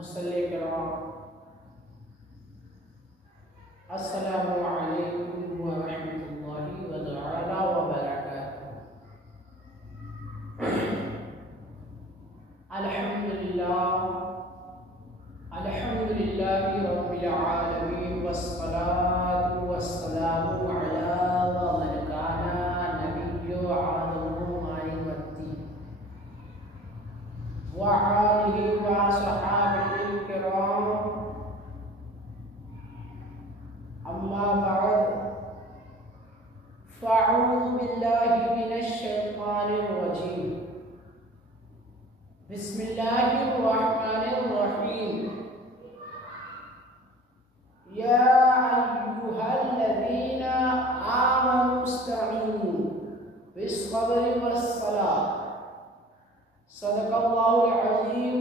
मुसल्ले किराम, अस्सलामु अलैकुम व रहमतुल्लाहि व तआला व बरकातुहू। अल्हम्दुलिल्लाहि रब्बिल आलमीन वस्सलातु वस्सलामु अला मन काना नबिय्यु आदमु माई वत्ती व आलिहि व सहाबिहिल किराम। अम्मा बाद, फ़अऊज़ु बिल्लाहि मिनश शैतानिर रजीम। बिस्मिल्लाहिर रहमानिर रहीम। या अय्युहल्लज़ीना आमनू इस्तईनू बिस्सब्रि वस्सलाह। सदक़ल्लाहुल अज़ीम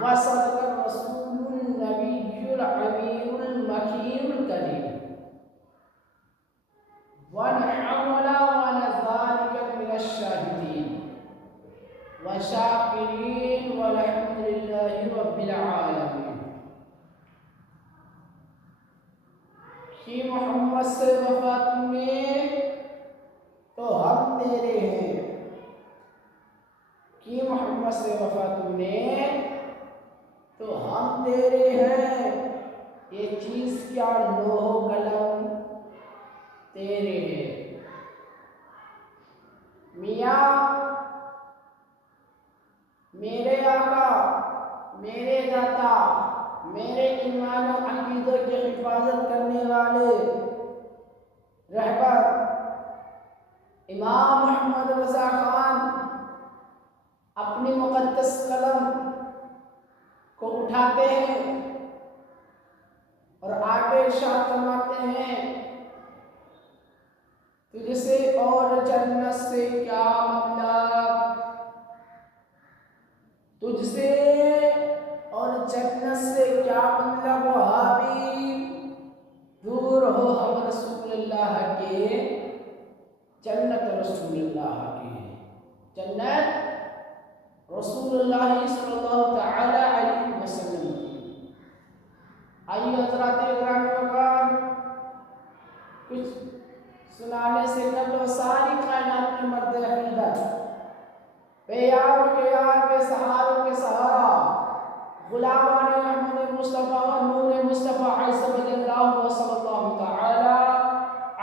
व सदक़र रसूलुन नबियुल अमीनुल मकीनुल करीम। व नहमला व नज़ालिका मिनश शाहिदीन व शाकिरीन वल्हम्दुलिल्लाहि रब्बिल आलमीन। कि मोहम्मद से वफा तूने तो हम तेरे हैं, कि मोहम्मद से वफा तूने तो हम तेरे हैं। ये चीज क्या लोहो कलम तेरे हैं। मियाँ मेरे आका, मेरे दाता, मेरे ईमान और अकीदे की हिफाजत करने वाले रहबर इमाम मोहम्मद रज़ा खान अपनी मुक़द्दस कलम को उठाते हैं और आगे इरशाद फरमाते हैं, तुझसे और जन्नत से क्या मतलब, तुझसे और जन्नत से क्या मतलब। वहाबी दूर हो हम रसूलुल्लाह के, जन्नत रसूलुल्लाह की है। जन्नत रसूलुल्लाह सल्लल्लाहु तआला अलैहि वसल्लम की। आइए हज़रात इकराम वक़ार, कुछ सुनाने से कबल सारी कायनात में मर्द अक़ीदत, बेयार के यार, बेसहारों के सहारा, गुलामान अहमद मुस्तफ़ा और नूर मुस्तफ़ा सल्लल्लाहु तआला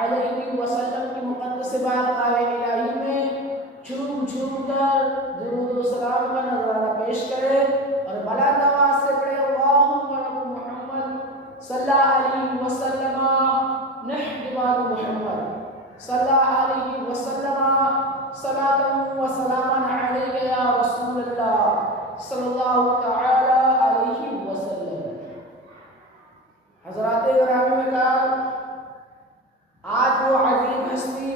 अलैहि वसल्लम की मुक़द्दस बारगाह इलाही में झूम झूम कर दुरूद व सलाम का नज़राना पेश करें और बुलंद आवाज़ से पढ़े, अल्लाहुम्मा रब्ब मुहम्मद सल्लल्लाहु अलैहि वसल्लम नहदिबाद मुहम्मद सल्लल्लाहु अलैहि वसल्लम सलातन व सलामन अलैका या रसूलल्लाह सल्लल्लाहु तआला अलैहि वसल्लम। हज़रात गिरामी में कहा, आज वो अजीम हस्ती,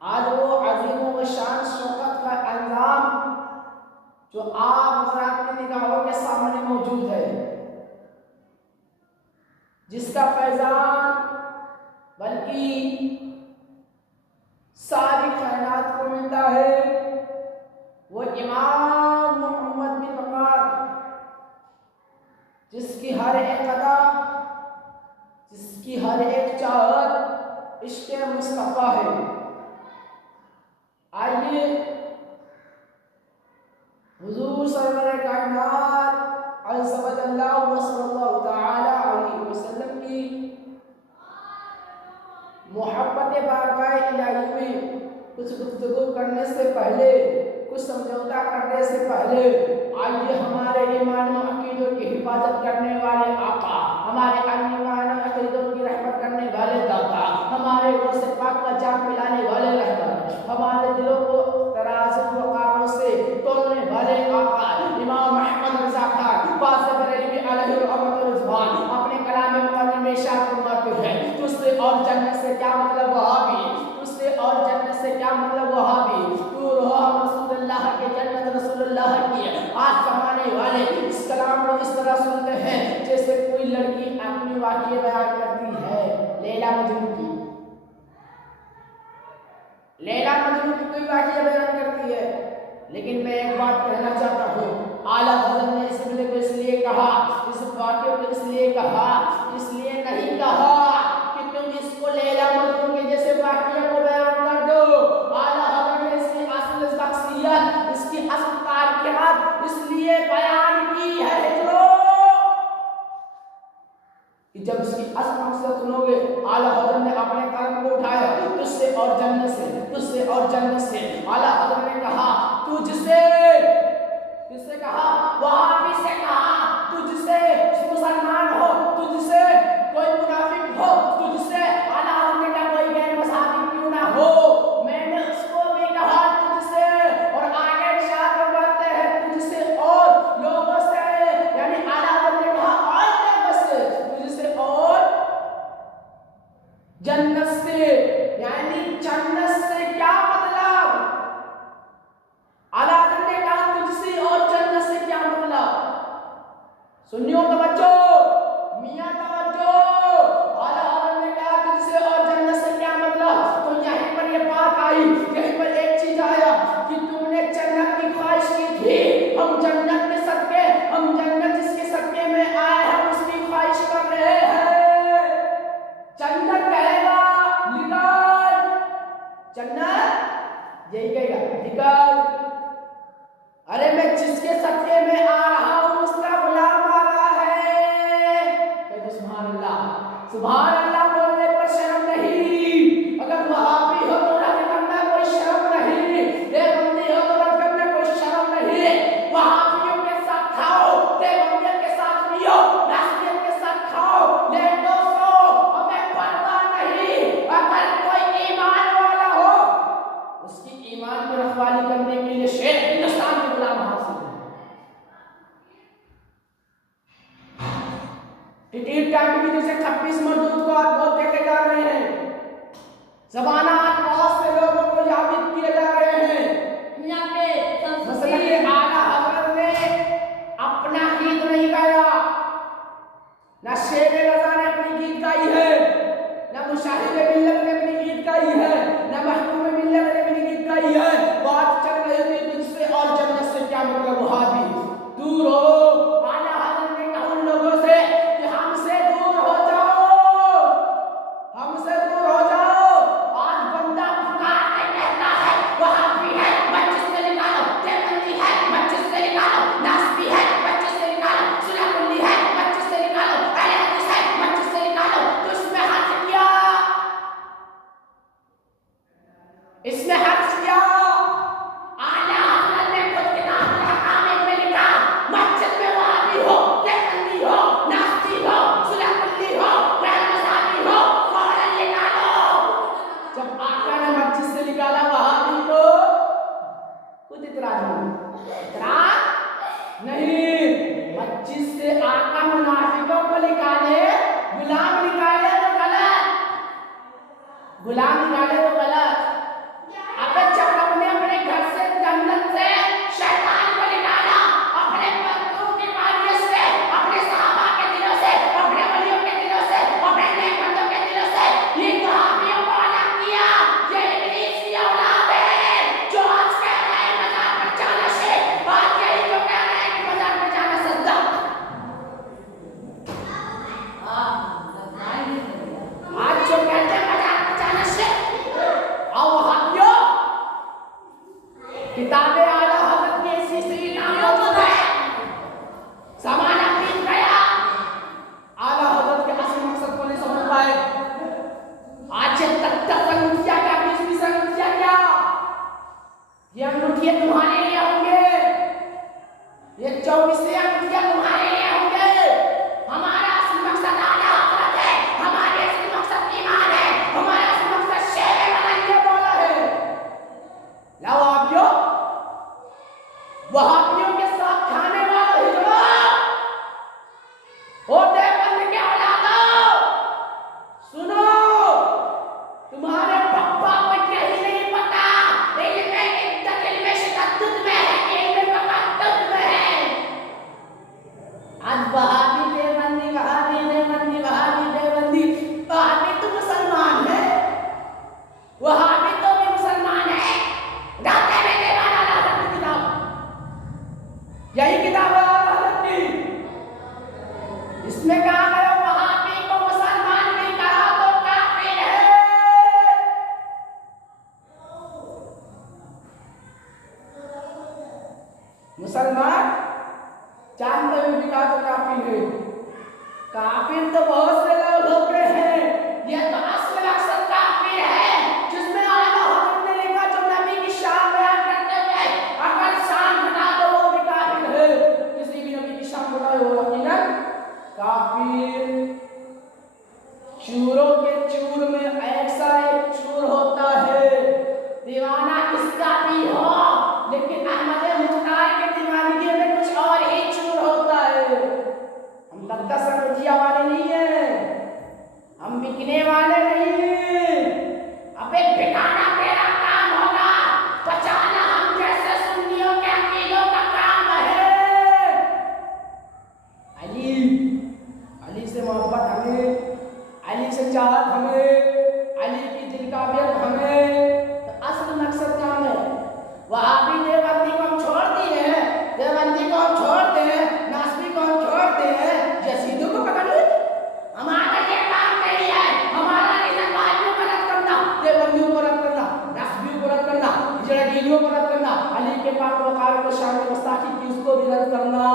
आज वो अजीम व शान शौकत का अंजाम जो आप हज़रात की निगाहों के सामने मौजूद है, जिसका फैज़ान बल्कि सारी कायनात को मिलता है, वो इमाम मोहम्मद बिन वक़ार, जिसकी हर एक अदा, जिसकी हर एक चाहत इश्क़ मुस्तफ़ा है। आइए हुज़ूर सरवर कायनात सल्लल्लाहु तआला अलैहि वसल्लम की मोहब्बत बारगाह इलाही में कुछ गुफ्तगू करने से पहले, कुछ समझौता करने से पहले, आइए हमारे ईमान और अकीदों की हिफाजत करने वाले आका, हमारे ईमान और अकीदों की रहमत करने वाले दाता, हमारे रोज़ से पाक का जान पिलाने वाले रहबर, हमारे दिलों को तराजू वक़ारों से तोलने वाले आका इमाम मोहम्मद रज़ा खान वासिफ़ बरेलवी अलैहि रहमत व रिज़वान अपने कलाम मुक़द्दस में इरशाद फरमाते हैं, तुझसे और जन्नत से क्या मतलब वहाबी, तुझसे और जन्नत से क्या मतलब वहाबी, तू हम रसूलुल्लाह के जन्नत रसूलुल्लाह की। आज ज़माने वाले इस कलाम को इस तरह सुनते हैं जैसे कोई लड़की अपनी वाक़िया बयान करती है, लैला मजनू की, लैला मजनू की कोई वाक़िया बयान करती है। लेकिन मैं एक बात कहना चाहता हूँ, आला हज़रत ने इस जुमले को इसलिए कहा, इस वाक्य को इसलिए कहा, इसलिए नहीं कहा कि तुम इसको लैला मजनून के जैसे वाक्य को बयान कर दो। आला हज़रत ने इसकी असल शख्सियत, इसकी असल कारकिर्दत इसलिए बयान की है कि जब इसकी असल मकसद सुनोगे, आला हज़रत ने अपने कर्म को उठाया तुझसे और जन्नत से, तुझसे और जन्नत से। आला हज़रत ने कहा तुझसे, किससे कहा? वहाबी से कहा, तुझसे मुसलमान हो, तुझसे कोई मुनाफिक हो, तुझसे आला हज़रत ने कहा कोई गैर मज़हबी क्यों ना हो, मैंने उसको भी कहा तुझसे। और आगे इरशाद फरमाते हैं तुझसे और लोगों से, यानी आला हज़रत ने कहा और लोगों से, तुझसे और जन्नत से। यानी जन्नत से क्या मतलब? आला हज़रत ने कहा तुझसे और जन्नत से क्या मतलब? सुनियो तवज्जो, मियां तवज्जो। आला हज़रत ने कहा तुझसे और जन्नत से क्या मतलब? तो यहीं पर ये बात आई, यहीं पर एक चीज आया कि तुमने जन्नत की ख्वाहिश की थी, हम जन्नत के सदके, हम जन्नत जिसके सदके में आए हम उसकी ख्वाहिश कर रहे हैं। जन्नत कहेगा निकल, जन्नत यही कहेगा निकल। अरे मैं जिसके सदके में आ रहा हूं उसका गुलाम आ रहा है। तो सुभान अल्लाह, सुभान अल्लाह बोलने पर शर्म नहीं। अगर वहाबी हो तो रद्द करना कोई शर्म नहीं, देवबंदी हो तो रद्द करना कोई शर्म नहीं। वहाबियों के साथ खाओ, देवबंदियों के साथ पियो, नास्तियों के साथ खाओ, लेकिन दोस्तों हमें पर्दा नहीं। अगर कोई ईमान वाला हो उसकी ईमान की रखवाली करने के लिए शेर हिंदुस्तान के गुलाम हासिल है। टिटीर टांगी जैसे 26 मजदूर को आज बहुत देखे जा रहे हैं। ज़माना आज बहुत से लोगों को जाबित किए जा रहे हैं। मसलन ये आला हज़रत ने अपना गीत नहीं गाया, ना शेर रज़ा ने अपनी गीत गाई है, ना मुशाहिद मिल्लत ने अपनी गीत गाई है, ना महबूब मिल्लत ने अपनी गीत गाई है। बात चल रही थी तुझसे और जन्नत से क्या मतलब? वहाबी दूर हो। आला हज़रत ने कहा उन लोगों से कि हमसे दूर हो जाओ, हमसे दूर हो जाओ। आज बंदा पुकार के कहता है वहाबी है मस्जिद से निकालो, देवबंदी है मस्जिद से निकालो, नास्ती है मस्जिद से निकालो, सुन्नतुल्ली है मस्जिद से निकालो, अहले हदीस है मस्जिद से निकालो। तो इसमें हर्ज किया, इसमें हर्ज किया। आला हज़रत ने खुद किताब अहकाम में लिखा मस्जिद में वहाबी हो, देवबंदी हो, नास्ती हो, सुन्नतुल्ली हो, गैर मज़हबी हो, फौरन निकालो। जब आका ने मस्जिद से निकाला वहाबी को, कुछ इतराज नहीं, इतराज नहीं। मस्जिद से आका मुनाफिकों को निकाले, गुलाम निकाले तो गलत, गुलाम निकाले तो गलत। अबे जब हमने अपने घर से जन्नत से शैतान को निकाला, अपने बंदूक की मारियत से, अपने सहाबा के दिलों से, अपने वलियों के दिलों से, अपने नेक बंदों के दिलों से, ये वहाबियों को अलग किया। ये इब्लीस की औलाद है जो आज कह रहे हैं मज़ार पर जाना शेर, आज यही जो कह रहे हैं कि मज़ार पर जाना सजदा। आज जो कहते हैं मज़ार पर जाना शेर, और वहाबियों किताबें आला हज़रत के इसी से नाम मौजूद है। ज़माना बीत गया, आला हज़रत के असली मकसद को नहीं समझ पाए। आज तक अंगूठिया क्या, 20-20 अंगूठिया क्या, ये अंगूठिया तुम्हारे लिए होंगे, ये 24 अंगूठिया तुम्हारे लिए होंगे। हमारा असली मकसद आला हज़रत है, हमारे असली मकसद ईमान है, हमारा असली मकसद शेर मलंगे बोला है। लाओ वहाबियों, वहाबियों के साथ खाने वालों हिजड़ों, ओ देवबंद के औलादों, सुनो, तुम्हारे पप्पा को यही नहीं पता इल्म इद्दत, इल्म शद्दत में है, इल्म तक़द्दुस में है। आज वहाबी देवबंदी, वहाबी देवबंदी, वहाबी देवबंदी। वहाबी तो मुसलमान है, वहाबी तो भी मुसलमान है। डालते में देवाना लाता किताब یہی کتاب ہے حضرت کی، اس میں کہا گیا وہابی کو مسلمان بھی کہا تو کافر ہے۔ مسلمان چاند میں بھی کہا تو کافر ہے۔ کافر تو بہت سے لوگ ہوتے ہیں، یہ تو اصل اکثر کافر ہے جس میں اعلیٰ حضرت نے لکھا جو نبی کی شان بیان کرتے ہوئے اگر شان بتا دو وہ بھی کافر ہے۔ کسی بھی نبی کی شان بتائے وہ یقیناً کافر۔ چوروں کے چور میں ایسا ایک چور ہوتا ہے، دیوانہ کس کا بھی ہو لیکن احمد مختار کے دیوانگی میں کچھ اور ہی چور ہوتا ہے۔ ہم لگتا سمجھیا والے نہیں ہیں، ہم بکنے والے نہیں ہیں۔ اب ایک بکانا میرا کام ہوگا، بچانا ہم جیسے سنیوں کے عقیدوں کا کام ہے۔ علی سے محبت ہمیں، علی سے چاہت ہمیں، علی کی دل کابیت ہمیں، تو اصل مقصد کام ہے۔ وہابی دیوبندی کو ہم چھوڑ دیے ہیں، دیوبندی کو ہم چھوڑتے ہیں، ناسبی کو ہم چھوڑتے ہیں، یزیدوں کو پکڑ لیں۔ ہمارا یہ کام نہیں ہے، ہمارا ریزن واجبوں کو رد کرنا، دیوبندیوں کو رد کرنا، ناسبیوں کو رد کرنا، ہجرگیریوں کو رد کرنا، علی کے پاک وقار کو شان گستاخی کی اس کو بھی رد کرنا۔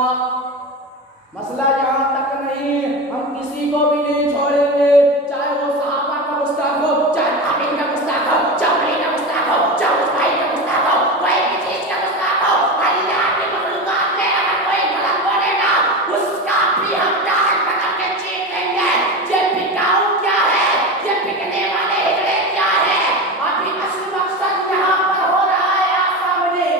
مسئلہ یہاں تک نہیں، ہم کسی کو بھی نہیں چھوڑیں گے، چاہے وہ صحابہ کا گستاخ ہو، چاہے تابعین کا گستاخ ہو، چاہے علی کا گستاخ ہو، چاہے عثمان کا گستاخ ہو، کوئی بھی چیز کا گستاخ ہو، اللہ کی مخلوقات میں اگر کوئی غلط بولے گا اس کا بھی ہم ڈال پکڑ کے چین لیں گے۔ یہ بکاؤ کیا ہے، یہ بکنے والے ہجڑے کیا ہے، ابھی اصل مقصد یہاں پر ہو رہا ہے آپ سامنے۔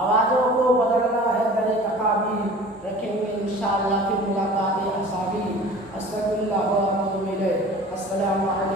آوازوں کو بدلنا ہے طریقہ بھی رکھیں گے انشاءاللہ، پھر ملاقات ہے اصحابی۔ استغفر اللہ و اتوب الیہ۔ السلام علیکم۔